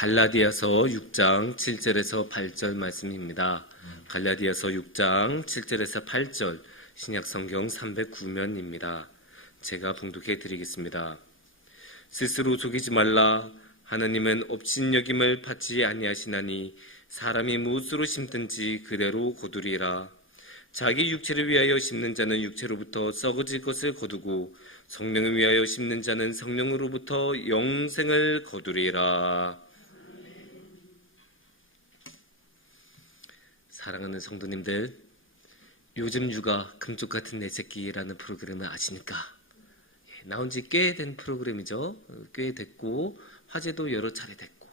갈라디아서 6장 7절에서 8절 말씀입니다. 갈라디아서 6장 7절에서 8절 신약성경 309면입니다. 제가 봉독해 드리겠습니다. 스스로 속이지 말라. 하나님은 업신여김을 받지 아니하시나니 사람이 무엇으로 심든지 그대로 거두리라. 자기 육체를 위하여 심는 자는 육체로부터 썩어질 것을 거두고 성령을 위하여 심는 자는 성령으로부터 영생을 거두리라. 사랑하는 성도님들, 요즘 육아 금쪽같은 내 새끼라는 프로그램을 아십니까? 나온 지 꽤 된 프로그램이죠. 꽤 됐고 화제도 여러 차례 됐고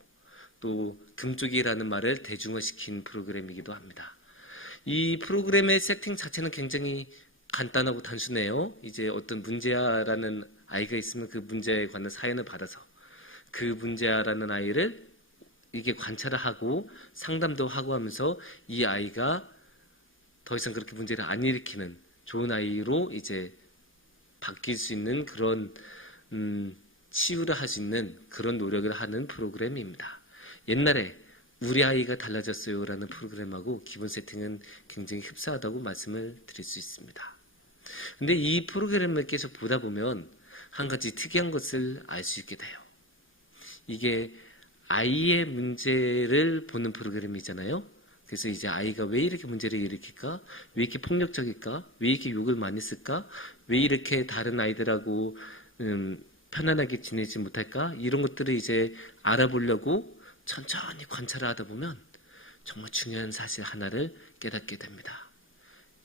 또 금쪽이라는 말을 대중화시킨 프로그램이기도 합니다. 이 프로그램의 세팅 자체는 굉장히 간단하고 단순해요. 이제 어떤 문제아라는 아이가 있으면 그 문제에 관한 사연을 받아서 그 문제아라는 아이를 이게 관찰을 하고 상담도 하고 하면서 이 아이가 더 이상 그렇게 문제를 안 일으키는 좋은 아이로 이제 바뀔 수 있는 그런 치유를 할 수 있는 그런 노력을 하는 프로그램입니다. 옛날에 우리 아이가 달라졌어요 라는 프로그램하고 기본 세팅은 굉장히 흡사하다고 말씀을 드릴 수 있습니다. 근데 이 프로그램을 계속 보다 보면 한 가지 특이한 것을 알 수 있게 돼요. 이게 아이의 문제를 보는 프로그램이잖아요. 그래서 이제 아이가 왜 이렇게 문제를 일으킬까? 왜 이렇게 폭력적일까? 왜 이렇게 욕을 많이 쓸까? 왜 이렇게 다른 아이들하고 편안하게 지내지 못할까? 이런 것들을 이제 알아보려고 천천히 관찰을 하다 보면 정말 중요한 사실 하나를 깨닫게 됩니다.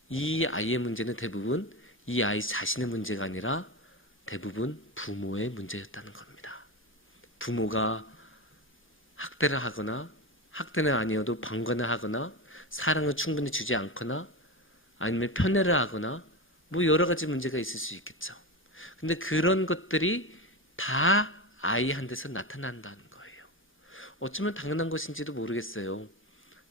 이 아이의 문제는 대부분 이 아이 자신의 문제가 아니라 대부분 부모의 문제였다는 겁니다. 부모가 학대를 하거나 학대는 아니어도 방관을 하거나 사랑을 충분히 주지 않거나 아니면 편애를 하거나 뭐 여러 가지 문제가 있을 수 있겠죠. 근데 그런 것들이 다 아이한테서 나타난다는 거예요. 어쩌면 당연한 것인지도 모르겠어요.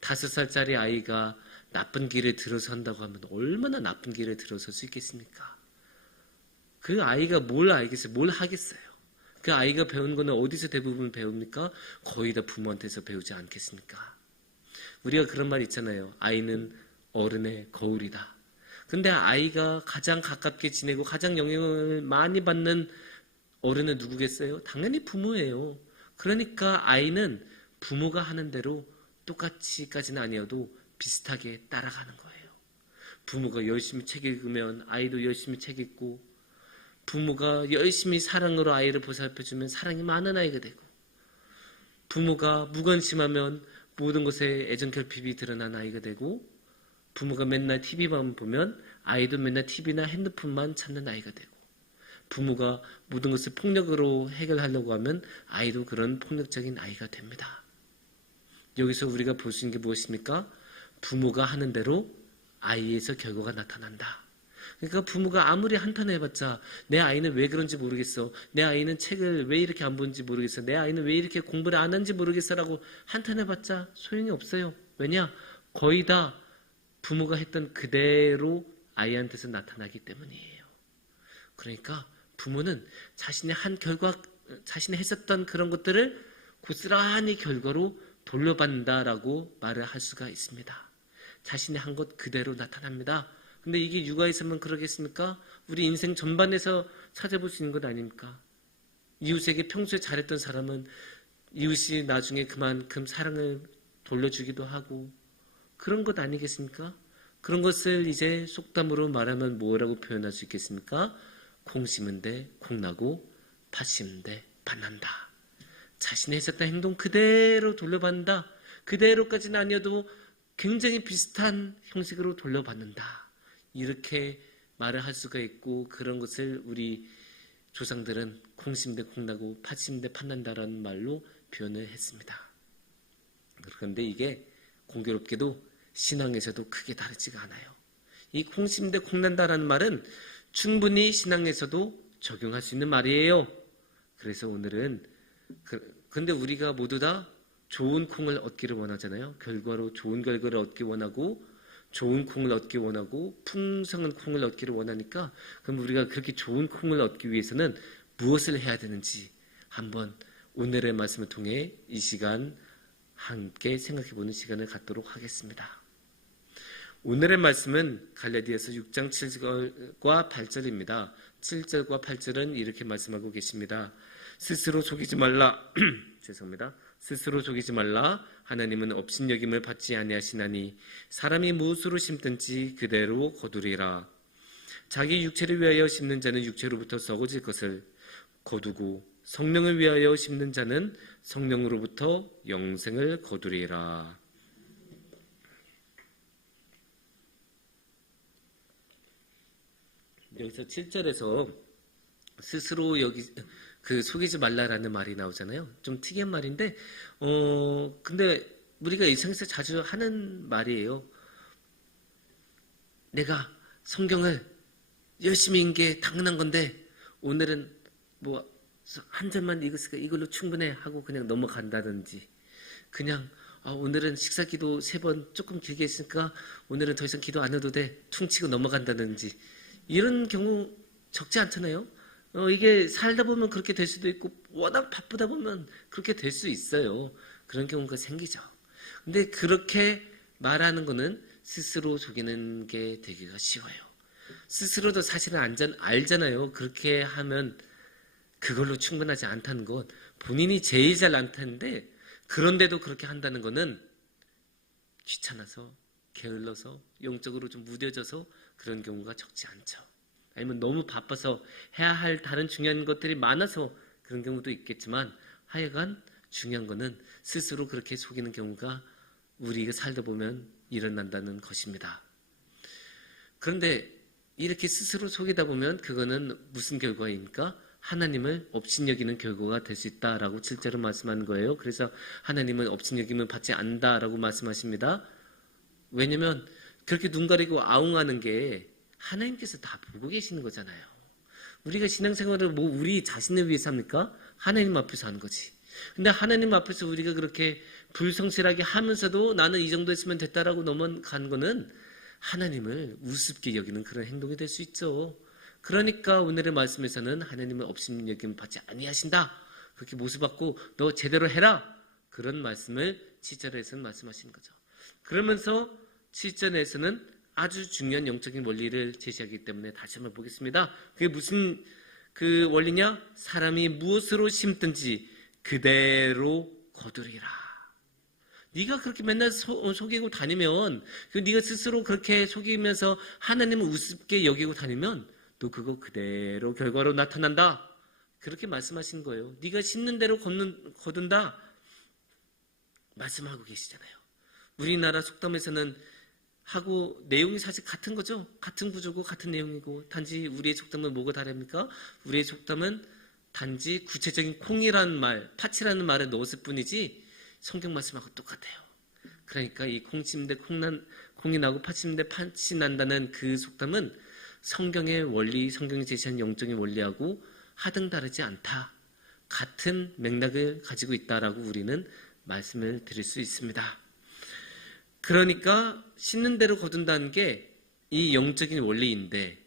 5살짜리 아이가 나쁜 길에 들어선다고 하면 얼마나 나쁜 길에 들어설 수 있겠습니까? 그 아이가 뭘 알겠어요? 뭘 하겠어요? 그 아이가 배운 거는 어디서 대부분 배웁니까? 거의 다 부모한테서 배우지 않겠습니까? 우리가 그런 말 있잖아요. 아이는 어른의 거울이다. 근데 아이가 가장 가깝게 지내고 가장 영향을 많이 받는 어른은 누구겠어요? 당연히 부모예요. 그러니까 아이는 부모가 하는 대로 똑같이까지는 아니어도 비슷하게 따라가는 거예요. 부모가 열심히 책 읽으면 아이도 열심히 책 읽고 부모가 열심히 사랑으로 아이를 보살펴주면 사랑이 많은 아이가 되고 부모가 무관심하면 모든 것에 애정 결핍이 드러난 아이가 되고 부모가 맨날 TV만 보면 아이도 맨날 TV나 핸드폰만 찾는 아이가 되고 부모가 모든 것을 폭력으로 해결하려고 하면 아이도 그런 폭력적인 아이가 됩니다. 여기서 우리가 볼 수 있는 게 무엇입니까? 부모가 하는 대로 아이에서 결과가 나타난다. 그러니까 부모가 아무리 한탄해봤자 내 아이는 왜 그런지 모르겠어. 내 아이는 책을 왜 이렇게 안 보는지 모르겠어. 내 아이는 왜 이렇게 공부를 안 하는지 모르겠어 라고 한탄해봤자 소용이 없어요. 왜냐? 거의 다 부모가 했던 그대로 아이한테서 나타나기 때문이에요. 그러니까 부모는 자신이 했었던 그런 것들을 고스란히 결과로 돌려받는다라고 말을 할 수가 있습니다. 자신이 한 것 그대로 나타납니다. 근데 이게 육아에서만 그러겠습니까? 우리 인생 전반에서 찾아볼 수 있는 것 아닙니까? 이웃에게 평소에 잘했던 사람은 이웃이 나중에 그만큼 사랑을 돌려주기도 하고 그런 것 아니겠습니까? 그런 것을 이제 속담으로 말하면 뭐라고 표현할 수 있겠습니까? 콩 심은 데 콩 나고 팥 심은 데 팥 난다. 자신이 했었던 행동 그대로 돌려받는다. 그대로까지는 아니어도 굉장히 비슷한 형식으로 돌려받는다. 이렇게 말을 할 수가 있고 그런 것을 우리 조상들은 콩 심은 데 콩 나고 팥 심은 데 팥 난다라는 말로 표현을 했습니다. 그런데 이게 공교롭게도 신앙에서도 크게 다르지가 않아요. 이 콩 심은 데 콩 난다라는 말은 충분히 신앙에서도 적용할 수 있는 말이에요. 그래서 오늘은 근데 우리가 모두 다 좋은 콩을 얻기를 원하잖아요. 결과로 좋은 결과를 얻기 원하고 좋은 콩을 얻기 원하고 풍성한 콩을 얻기를 원하니까 그럼 우리가 그렇게 좋은 콩을 얻기 위해서는 무엇을 해야 되는지 한번 오늘의 말씀을 통해 이 시간 함께 생각해보는 시간을 갖도록 하겠습니다. 오늘의 말씀은 갈라디아서 6장 7절과 8절입니다. 7절과 8절은 이렇게 말씀하고 계십니다. 스스로 속이지 말라. 죄송합니다. 스스로 속이지 말라. 하나님은 업신여김을 받지 아니하시나니 사람이 무엇으로 심든지 그대로 거두리라. 자기 육체를 위하여 심는 자는 육체로부터 썩어질 것을 거두고 성령을 위하여 심는 자는 성령으로부터 영생을 거두리라. 여기서 7절에서 스스로 속이지 말라라는 말이 나오잖아요. 좀 특이한 말인데, 근데 우리가 일상에서 자주 하는 말이에요. 내가 성경을 열심히 읽은 게 당연한 건데, 오늘은 뭐 한 절만 읽었으니까 이걸로 충분해 하고 그냥 넘어간다든지, 그냥 오늘은 식사기도 3번 조금 길게 했으니까 오늘은 더 이상 기도 안 해도 돼 퉁치고 넘어간다든지, 이런 경우 적지 않잖아요. 이게 살다 보면 그렇게 될 수도 있고 워낙 바쁘다 보면 그렇게 될 수 있어요. 그런 경우가 생기죠. 근데 그렇게 말하는 거는 스스로 속이는 게 되기가 쉬워요. 스스로도 사실은 알잖아요. 그렇게 하면 그걸로 충분하지 않다는 것, 본인이 제일 잘 안다는데 그런데도 그렇게 한다는 거는 귀찮아서, 게을러서, 영적으로 좀 무뎌져서 그런 경우가 적지 않죠. 아니면 너무 바빠서 해야 할 다른 중요한 것들이 많아서 그런 경우도 있겠지만, 하여간 중요한 거는 스스로 그렇게 속이는 경우가 우리가 살다 보면 일어난다는 것입니다. 그런데 이렇게 스스로 속이다 보면 그거는 무슨 결과입니까? 하나님을 업신여기는 결과가 될 수 있다라고 7절은 말씀하는 거예요. 그래서 하나님은 업신여김을 받지 않는다라고 말씀하십니다. 왜냐면 그렇게 눈 가리고 아웅하는 게 하나님께서 다 보고 계시는 거잖아요. 우리가 신앙생활을 뭐 우리 자신을 위해서 합니까? 하나님 앞에서 하는 거지. 근데 하나님 앞에서 우리가 그렇게 불성실하게 하면서도 나는 이 정도 했으면 됐다라고 넘어간 거는 하나님을 우습게 여기는 그런 행동이 될 수 있죠. 그러니까 오늘의 말씀에서는 하나님은 업신여김을 받지 아니하신다, 그렇게 모습받고 너 제대로 해라, 그런 말씀을 7절에서는 말씀하시는 거죠. 그러면서 7절에서는 아주 중요한 영적인 원리를 제시하기 때문에 다시 한번 보겠습니다. 그게 무슨 그 원리냐? 사람이 무엇으로 심든지 그대로 거두리라. 네가 그렇게 맨날 속이고 다니면, 네가 스스로 그렇게 속이면서 하나님을 우습게 여기고 다니면 또 그거 그대로 결과로 나타난다, 그렇게 말씀하신 거예요. 네가 심는 대로 거둔다 말씀하고 계시잖아요. 우리나라 속담에서는 하고 내용이 사실 같은 거죠. 같은 구조고 같은 내용이고, 단지 우리의 속담은 뭐가 다릅니까? 우리의 속담은 단지 구체적인 콩이라는 말, 팥이라는 말을 넣었을 뿐이지 성경 말씀하고 똑같아요. 그러니까 이 콩 심는데 콩이 나고 팥 심는데 팥이 난다는 그 속담은 성경의 원리, 성경이 제시한 영적인 원리하고 하등 다르지 않다, 같은 맥락을 가지고 있다라고 우리는 말씀을 드릴 수 있습니다. 그러니까 심는 대로 거둔다는 게 이 영적인 원리인데,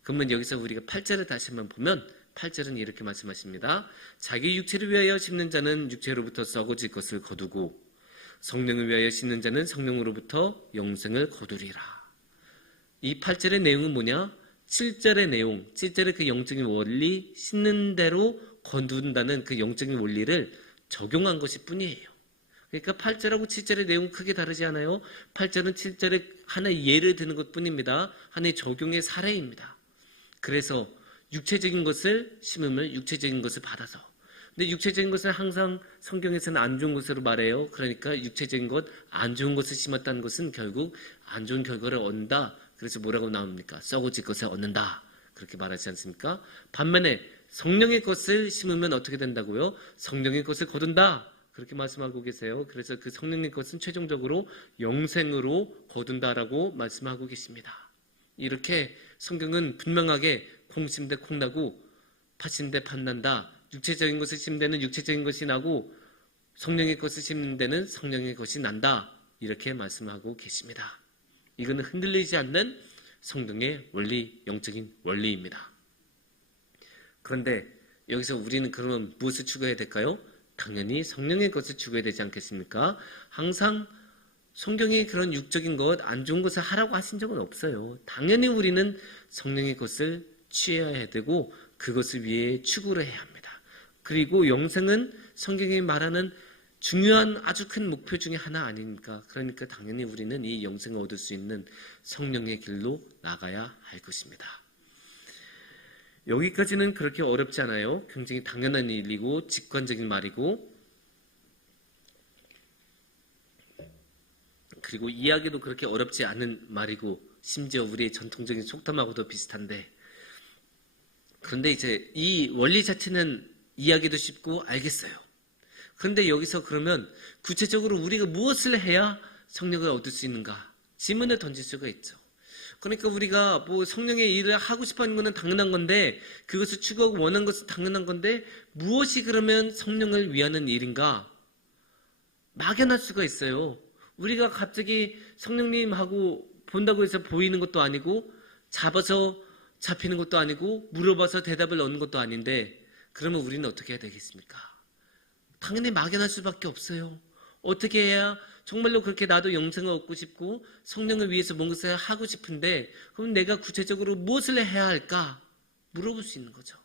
그러면 여기서 우리가 8절을 다시 한번 보면 8절은 이렇게 말씀하십니다. 자기 육체를 위하여 심는 자는 육체로부터 썩어질 것을 거두고 성령을 위하여 심는 자는 성령으로부터 영생을 거두리라. 이 8절의 내용은 뭐냐? 7절의 내용, 7절의 그 영적인 원리, 심는 대로 거둔다는 그 영적인 원리를 적용한 것일 뿐이에요. 그러니까 8절하고 7절의 내용은 크게 다르지 않아요. 8절은 7절에 하나의 예를 드는 것 뿐입니다. 하나의 적용의 사례입니다. 그래서 육체적인 것을 심으면 육체적인 것을 받아서, 근데 육체적인 것은 항상 성경에서는 안 좋은 것으로 말해요. 그러니까 육체적인 것, 안 좋은 것을 심었다는 것은 결국 안 좋은 결과를 얻는다. 그래서 뭐라고 나옵니까? 썩어질 것을 얻는다, 그렇게 말하지 않습니까? 반면에 성령의 것을 심으면 어떻게 된다고요? 성령의 것을 거둔다, 그렇게 말씀하고 계세요. 그래서 그 성령의 것은 최종적으로 영생으로 거둔다라고 말씀하고 계십니다. 이렇게 성경은 분명하게 콩 심되 콩 나고 팥 심되 팥 난다, 육체적인 것을 심는 데는 육체적인 것이 나고 성령의 것을 심는 데는 성령의 것이 난다, 이렇게 말씀하고 계십니다. 이거는 흔들리지 않는 성경의 원리, 영적인 원리입니다. 그런데 여기서 우리는 그러면 무엇을 추구해야 될까요? 당연히 성령의 것을 추구해야 되지 않겠습니까? 항상 성경이 그런 육적인 것, 안 좋은 것을 하라고 하신 적은 없어요. 당연히 우리는 성령의 것을 취해야 되고 그것을 위해 추구를 해야 합니다. 그리고 영생은 성경이 말하는 중요한 아주 큰 목표 중에 하나 아닙니까? 그러니까 당연히 우리는 이 영생을 얻을 수 있는 성령의 길로 나가야 할 것입니다. 여기까지는 그렇게 어렵지 않아요. 굉장히 당연한 일이고 직관적인 말이고, 그리고 이해하기도 그렇게 어렵지 않은 말이고, 심지어 우리의 전통적인 속담하고도 비슷한데, 그런데 이제 이 원리 자체는 이해하기도 쉽고 알겠어요. 그런데 여기서 그러면 구체적으로 우리가 무엇을 해야 성령을 얻을 수 있는가? 질문을 던질 수가 있죠. 그러니까 우리가 뭐 성령의 일을 하고 싶어 하는 것은 당연한 건데, 그것을 추구하고 원하는 것은 당연한 건데, 무엇이 그러면 성령을 위하는 일인가? 막연할 수가 있어요. 우리가 갑자기 성령님하고 본다고 해서 보이는 것도 아니고, 잡아서 잡히는 것도 아니고, 물어봐서 대답을 얻는 것도 아닌데, 그러면 우리는 어떻게 해야 되겠습니까? 당연히 막연할 수밖에 없어요. 어떻게 해야 정말로 그렇게 나도 영생을 얻고 싶고 성령을 위해서 뭔가를 하고 싶은데, 그럼 내가 구체적으로 무엇을 해야 할까? 물어볼 수 있는 거죠.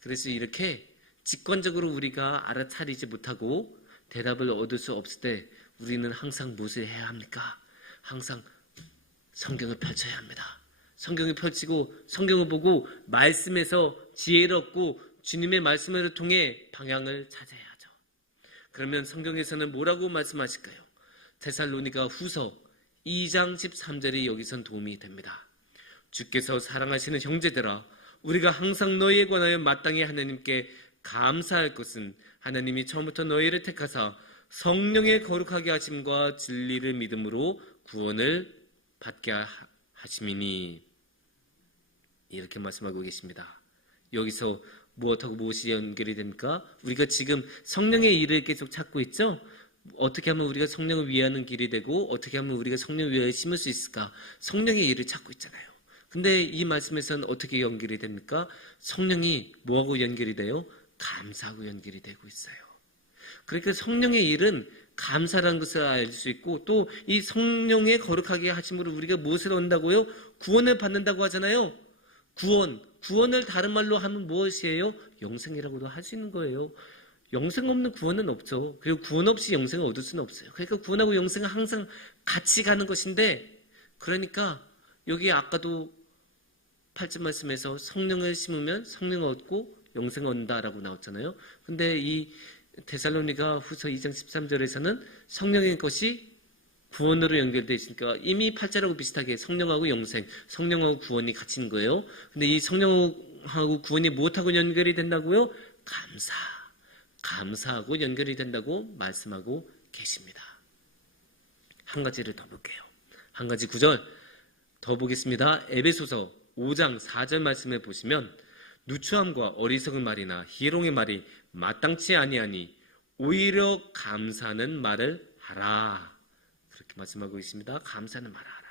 그래서 이렇게 직관적으로 우리가 알아차리지 못하고 대답을 얻을 수 없을 때 우리는 항상 무엇을 해야 합니까? 항상 성경을 펼쳐야 합니다. 성경을 펼치고 성경을 보고 말씀에서 지혜를 얻고 주님의 말씀을 통해 방향을 찾아야 하죠. 그러면 성경에서는 뭐라고 말씀하실까요? 데살로니가 후서 2장 13절이 여기선 도움이 됩니다. 주께서 사랑하시는 형제들아, 우리가 항상 너희에 관하여 마땅히 하나님께 감사할 것은 하나님이 처음부터 너희를 택하사 성령의 거룩하게 하심과 진리를 믿음으로 구원을 받게 하심이니, 이렇게 말씀하고 계십니다. 여기서 무엇하고 무엇이 연결이 됩니까? 우리가 지금 성령의 일을 계속 찾고 있죠? 어떻게 하면 우리가 성령을 위하는 길이 되고 어떻게 하면 우리가 성령을 위하여 심을 수 있을까? 성령의 일을 찾고 있잖아요. 근데 이 말씀에서는 어떻게 연결이 됩니까? 성령이 뭐하고 연결이 돼요? 감사하고 연결이 되고 있어요. 그러니까 성령의 일은 감사라는 것을 알 수 있고, 또 이 성령의 거룩하게 하심으로 우리가 무엇을 얻는다고요? 구원을 받는다고 하잖아요. 구원을 다른 말로 하면 무엇이에요? 영생이라고도 할 수 있는 거예요. 영생 없는 구원은 없죠. 그리고 구원 없이 영생을 얻을 수는 없어요. 그러니까 구원하고 영생은 항상 같이 가는 것인데, 그러니까 여기 아까도 8절 말씀에서 성령을 심으면 성령을 얻고 영생을 얻는다라고 나왔잖아요. 근데 이 데살로니가 후서 2장 13절에서는 성령의 것이 구원으로 연결되어 있으니까 이미 8절하고 비슷하게 성령하고 영생, 성령하고 구원이 갇힌 거예요. 근데 이 성령하고 구원이 무엇하고 연결이 된다고요? 감사하고 연결이 된다고 말씀하고 계십니다. 한 가지를 더 볼게요. 한 가지 구절 더 보겠습니다. 에베소서 5장 4절 말씀에 보시면, 누추함과 어리석은 말이나 희롱의 말이 마땅치 아니하니 오히려 감사하는 말을 하라. 그렇게 말씀하고 있습니다. 감사하는 말을 하라.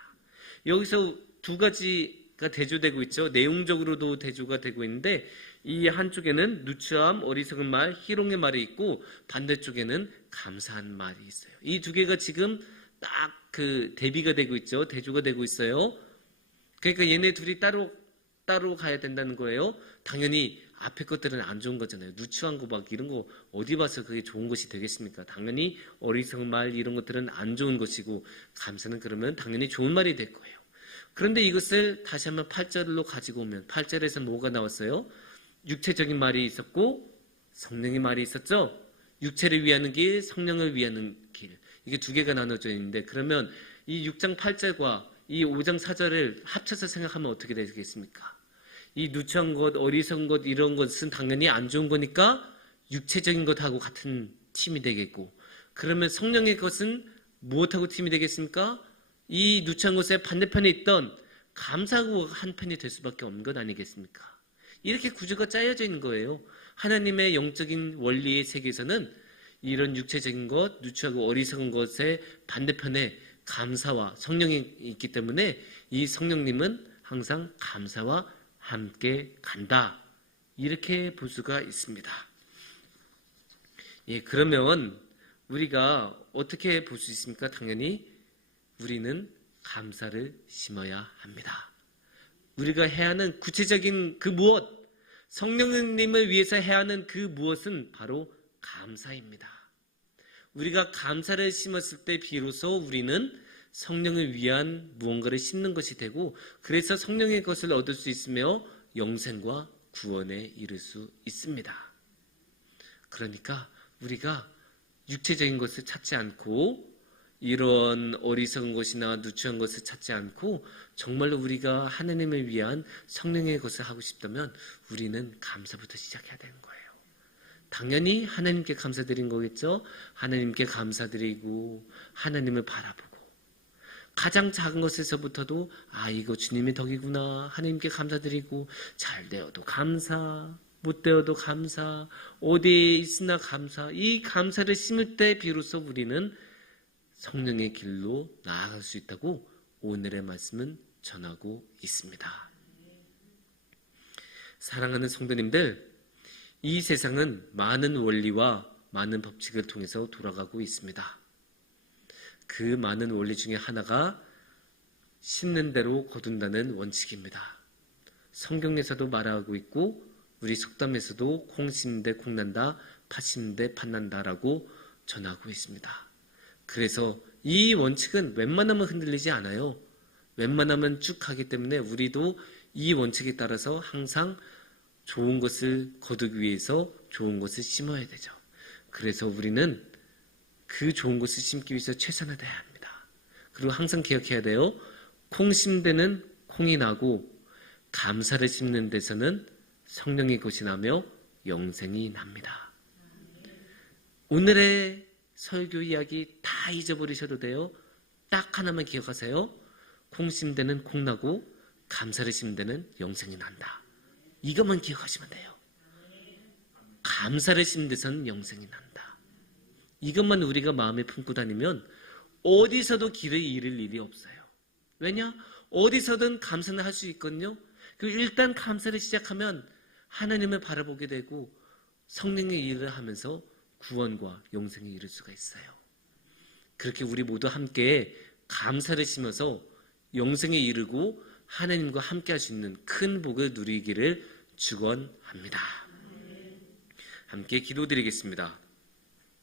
여기서 두 가지가 대조되고 있죠. 내용적으로도 대조가 되고 있는데, 이 한쪽에는 누추함, 어리석은 말, 희롱의 말이 있고 반대쪽에는 감사한 말이 있어요. 이 두 개가 지금 딱 그 대비가 되고 있죠. 대조가 되고 있어요. 그러니까 얘네 둘이 따로 가야 된다는 거예요. 당연히 앞에 것들은 안 좋은 거잖아요. 누추한 거 막 이런 거 어디 봐서 그게 좋은 것이 되겠습니까? 당연히 어리석은 말 이런 것들은 안 좋은 것이고, 감사는 그러면 당연히 좋은 말이 될 거예요. 그런데 이것을 다시 한번 8절로 가지고 오면 8절에서 뭐가 나왔어요? 육체적인 말이 있었고 성령의 말이 있었죠. 육체를 위하는 길, 성령을 위하는 길, 이게 두 개가 나눠져 있는데, 그러면 이 6장 8절과 이 5장 4절을 합쳐서 생각하면 어떻게 되겠습니까? 이 누추한 것, 어리석은 것 이런 것은 당연히 안 좋은 거니까 육체적인 것하고 같은 팀이 되겠고, 그러면 성령의 것은 무엇하고 팀이 되겠습니까? 이 누추한 것의 반대편에 있던 감사하고 한 편이 될 수밖에 없는 것 아니겠습니까? 이렇게 구조가 짜여져 있는 거예요. 하나님의 영적인 원리의 세계에서는 이런 육체적인 것, 누추하고 어리석은 것의 반대편에 감사와 성령이 있기 때문에 이 성령님은 항상 감사와 함께 간다. 이렇게 볼 수가 있습니다. 예, 그러면 우리가 어떻게 볼 수 있습니까? 당연히 우리는 감사를 심어야 합니다. 우리가 해야 하는 구체적인 그 무엇, 성령님을 위해서 해야 하는 그 무엇은 바로 감사입니다. 우리가 감사를 심었을 때 비로소 우리는 성령을 위한 무언가를 심는 것이 되고, 그래서 성령의 것을 얻을 수 있으며 영생과 구원에 이를 수 있습니다. 그러니까 우리가 육체적인 것을 찾지 않고 이런 어리석은 것이나 누추한 것을 찾지 않고 정말로 우리가 하나님을 위한 성령의 것을 하고 싶다면 우리는 감사부터 시작해야 되는 거예요. 당연히 하나님께 감사드린 거겠죠. 하나님께 감사드리고 하나님을 바라보고 가장 작은 것에서부터도 이거 주님의 덕이구나, 하나님께 감사드리고, 잘 되어도 감사, 못 되어도 감사, 어디에 있으나 감사, 이 감사를 심을 때 비로소 우리는 성령의 길로 나아갈 수 있다고 오늘의 말씀은 전하고 있습니다. 사랑하는 성도님들, 이 세상은 많은 원리와 많은 법칙을 통해서 돌아가고 있습니다. 그 많은 원리 중에 하나가 심는 대로 거둔다는 원칙입니다. 성경에서도 말하고 있고 우리 속담에서도 콩 심는 데 콩 난다, 팥 심는 데 팥 난다라고 전하고 있습니다. 그래서 이 원칙은 웬만하면 흔들리지 않아요. 웬만하면 쭉 가기 때문에 우리도 이 원칙에 따라서 항상 좋은 것을 거두기 위해서 좋은 것을 심어야 되죠. 그래서 우리는 그 좋은 것을 심기 위해서 최선을 다해야 합니다. 그리고 항상 기억해야 돼요. 콩 심는 데는 콩이 나고 감사를 심는 데서는 성령의 것이 나며 영생이 납니다. 오늘의 설교 이야기 다 잊어버리셔도 돼요. 딱 하나만 기억하세요. 콩 심는 데는 콩 나고 감사를 심는 데는 영생이 난다. 이것만 기억하시면 돼요. 감사를 심는 데서는 영생이 난다. 이것만 우리가 마음에 품고 다니면 어디서도 길을 잃을 일이 없어요. 왜냐? 어디서든 감사는 할 수 있거든요. 일단 감사를 시작하면 하나님을 바라보게 되고 성령의 일을 하면서 구원과 영생에 이를 수가 있어요. 그렇게 우리 모두 함께 감사를 심어서 영생에 이르고 하나님과 함께 할 수 있는 큰 복을 누리기를 축원합니다. 함께 기도드리겠습니다.